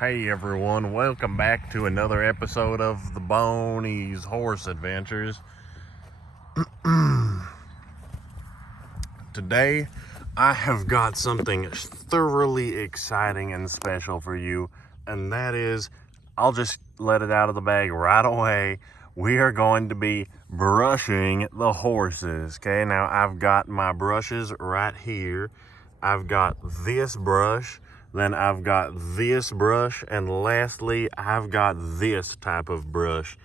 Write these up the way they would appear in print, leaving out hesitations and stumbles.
Hey everyone, welcome back to another episode of the Boney's Horse Adventures. Today, I have got something thoroughly exciting and special for you, and that is, I'll just let it out of the bag right away. We are going to be brushing the horses, okay? Now, I've got my brushes right here. I've got this brush, then I've got this brush, and lastly, I've got this type of brush.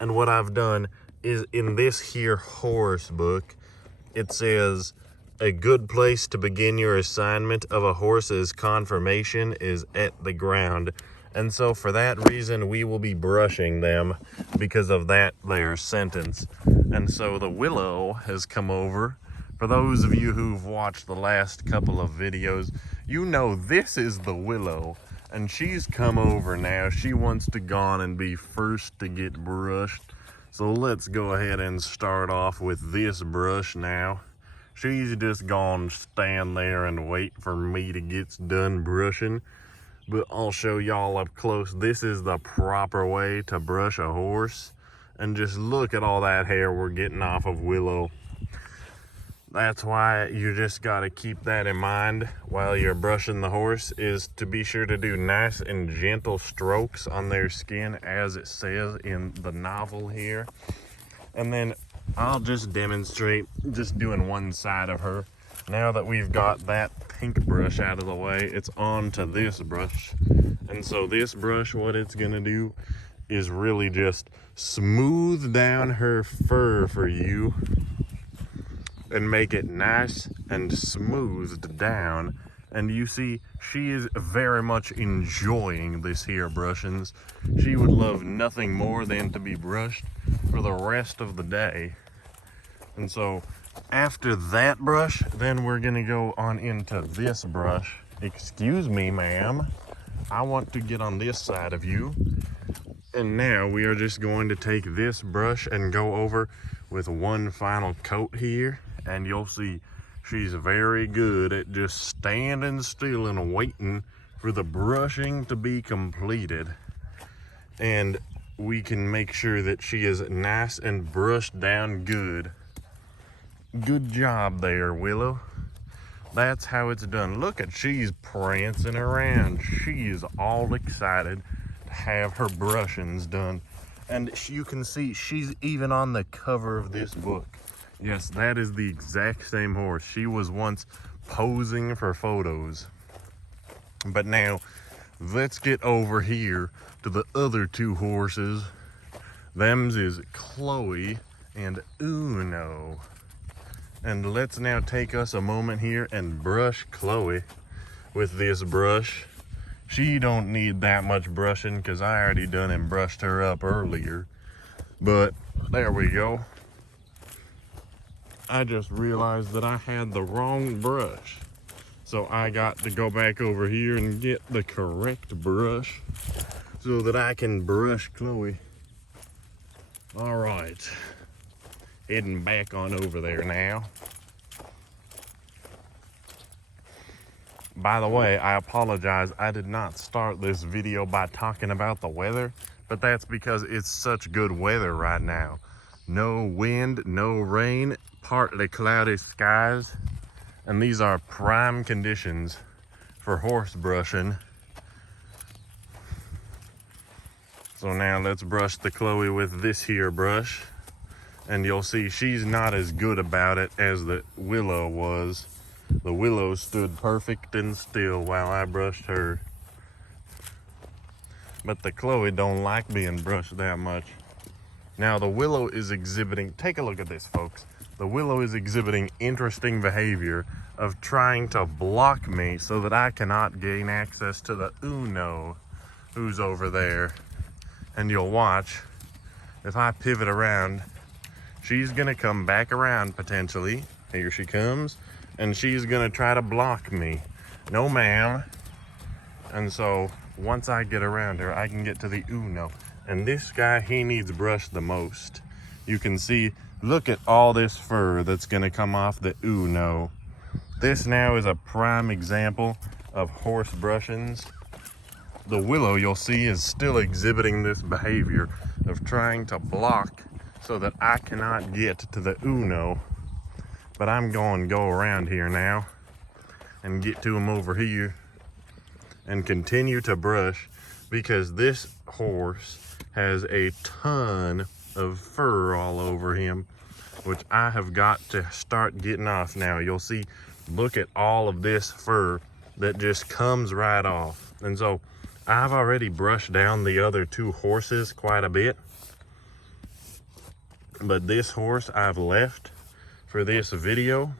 And what I've done is in this here horse book, it says, a good place to begin your assignment of a horse's conformation is at the ground. And so for that reason, we will be brushing them because of that there sentence. And so the Willow has come over. For those of you who've watched the last couple of videos, you know this is the Willow. And she's come over now. She wants to go on and be first to get brushed. So let's go ahead and start off with this brush now. She's just gonna stand there and wait for me to get done brushing. But I'll show y'all up close. This is the proper way to brush a horse. And just look at all that hair we're getting off of Willow. That's why you just gotta keep that in mind while you're brushing the horse, is to be sure to do nice and gentle strokes on their skin, as it says in the novel here. And then I'll just demonstrate just doing one side of her. Now that we've got that pink brush out of the way, it's on to this brush. And so this brush, what it's gonna do is really just smooth down her fur for you and make it nice and smoothed down. And you see, she is very much enjoying this here brushings. She would love nothing more than to be brushed for the rest of the day. And so after that brush, then we're gonna go on into this brush. Excuse me, ma'am. I want to get on this side of you. And now we are just going to take this brush and go over with one final coat here. And you'll see she's very good at just standing still and waiting for the brushing to be completed. And we can make sure that she is nice and brushed down good. Good job there, Willow. That's how it's done. Look at, she's prancing around. She is all excited to have her brushings done. And you can see she's even on the cover of this book. Yes, that is the exact same horse. She was once posing for photos. But now, let's get over here to the other two horses. Them's is Chloe and Uno. And let's now take us a moment here and brush Chloe with this brush. She don't need that much brushing because I already done and brushed her up earlier. But there we go. I just realized that I had the wrong brush. So I got to go back over here and get the correct brush so that I can brush Chloe. All right, heading back on over there now. By the way, I apologize. I did not start this video by talking about the weather, but that's because it's such good weather right now. No wind, no rain, partly cloudy skies, and these are prime conditions for horse brushing. So now let's brush the Chloe with this here brush, and you'll see she's not as good about it as the Willow was. The Willow stood perfect and still while I brushed her. But the Chloe don't like being brushed that much. Now the Willow is exhibiting, take a look at this, folks. The Willow is exhibiting interesting behavior of trying to block me so that I cannot gain access to the Uno who's over there. And you'll watch, if I pivot around, she's gonna come back around potentially. Here she comes, and she's gonna try to block me. No, ma'am. And so once I get around her, I can get to the Uno. And this guy, he needs brushed the most. You can see, look at all this fur that's gonna come off the Uno. This now is a prime example of horse brushings. The willow, you'll see, is still exhibiting this behavior of trying to block so that I cannot get to the Uno. But I'm going to go around here now and get to him over here and continue to brush, because this horse has a ton of fur all over him, which I have got to start getting off now. You'll see, look at all of this fur that just comes right off. And so I've already brushed down the other two horses quite a bit, but this horse I've left for this video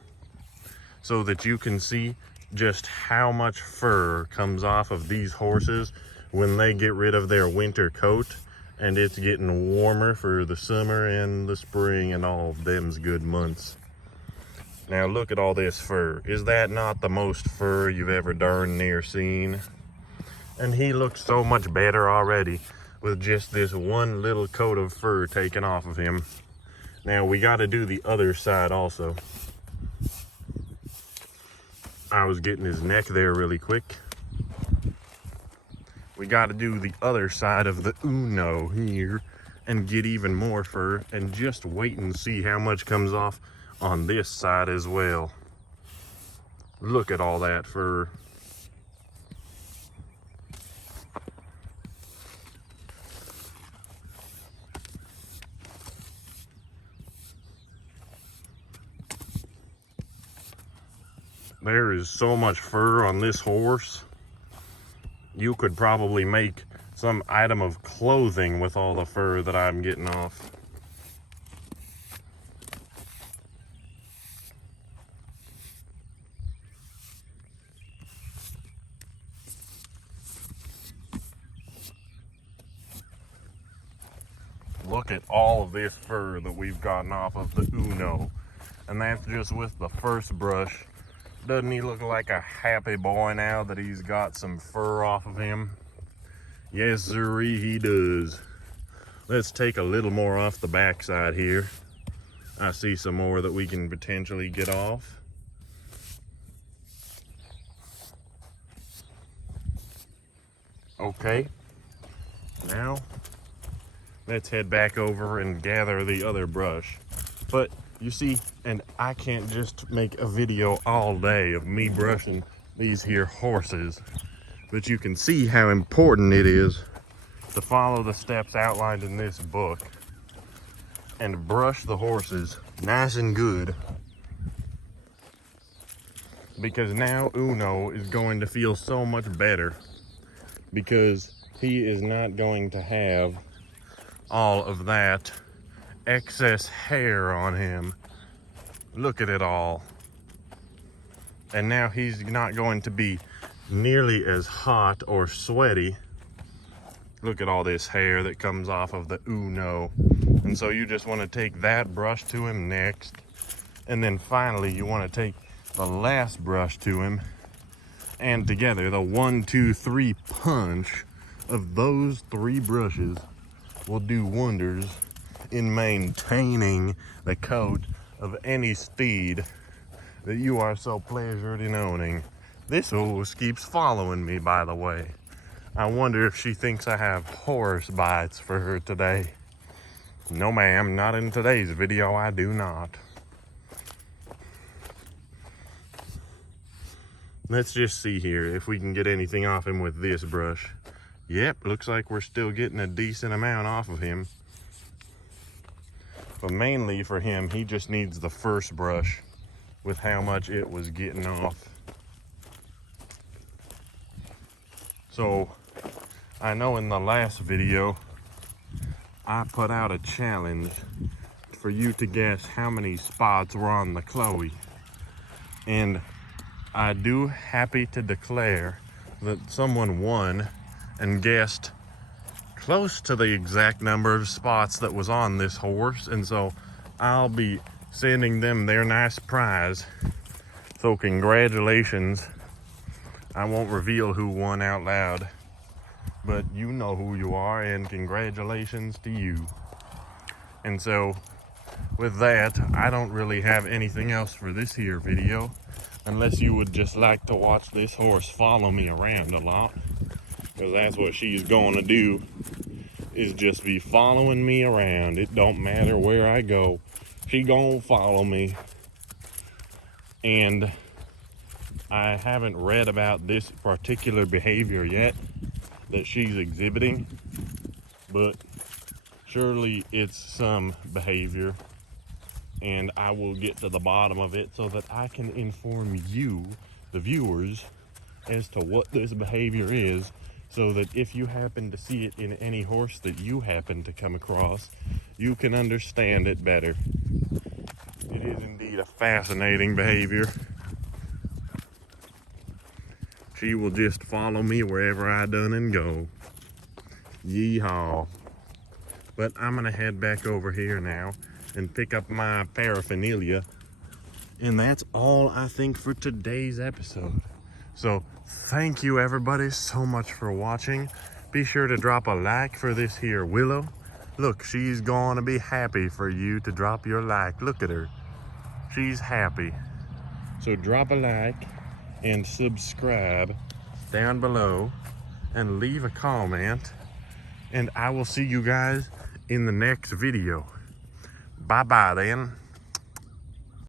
so that you can see just how much fur comes off of these horses when they get rid of their winter coat and it's getting warmer for the summer and the spring and all of them's good months. Now look at all this fur. Is that not the most fur you've ever darn near seen? And he looks so much better already with just this one little coat of fur taken off of him. Now we got to do the other side also. I was getting his neck there really quick. We got to do the other side of the Uno here and get even more fur, and just wait and see how much comes off on this side as well. Look at all that fur. There is so much fur on this horse. You could probably make some item of clothing with all the fur that I'm getting off. Look at all of this fur that we've gotten off of the Uno. And that's just with the first brush. Doesn't he look like a happy boy now that he's got some fur off of him? Yes, sirree, he does. Let's take a little more off the backside here. I see some more that we can potentially get off. Okay, now let's head back over and gather the other brush. But you see, and I can't just make a video all day of me brushing these here horses, but you can see how important it is to follow the steps outlined in this book and brush the horses nice and good, because now Uno is going to feel so much better because he is not going to have all of that excess hair on him. Look at it all. And now he's not going to be nearly as hot or sweaty. Look at all this hair that comes off of the Uno. And so you just want to take that brush to him next, and then finally you want to take the last brush to him, and together the 1, 2, 3 punch of those 3 brushes will do wonders in maintaining the coat of any steed that you are so pleasured in owning. This horse keeps following me, by the way. I wonder if she thinks I have horse bites for her today. No ma'am, not in today's video, I do not. Let's just see here if we can get anything off him with this brush. Yep, looks like we're still getting a decent amount off of him. But mainly for him, he just needs the first brush with how much it was getting off. So, I know in the last video, I put out a challenge for you to guess how many spots were on the Chloe. And I do happy to declare that someone won and guessed close to the exact number of spots that was on this horse, and so I'll be sending them their nice prize. So congratulations. I won't reveal who won out loud, but you know who you are, and congratulations to you. And so with that, I don't really have anything else for this here video, unless you would just like to watch this horse follow me around a lot. Because that's what she's going to do, is just be following me around. It don't matter where I go. She gonna follow me. And I haven't read about this particular behavior yet that she's exhibiting, but surely it's some behavior, and I will get to the bottom of it so that I can inform you, the viewers, as to what this behavior is, so that if you happen to see it in any horse that you happen to come across, you can understand it better. It is indeed a fascinating behavior. She will just follow me wherever I done and go. Yeehaw. But I'm gonna head back over here now and pick up my paraphernalia. And that's all I think for today's episode. So thank you everybody so much for watching. Be sure to drop a like for this here Willow. Look, she's gonna be happy for you to drop your like. Look at her. She's happy. So drop a like and subscribe down below and leave a comment, and I will see you guys in the next video. Bye bye then.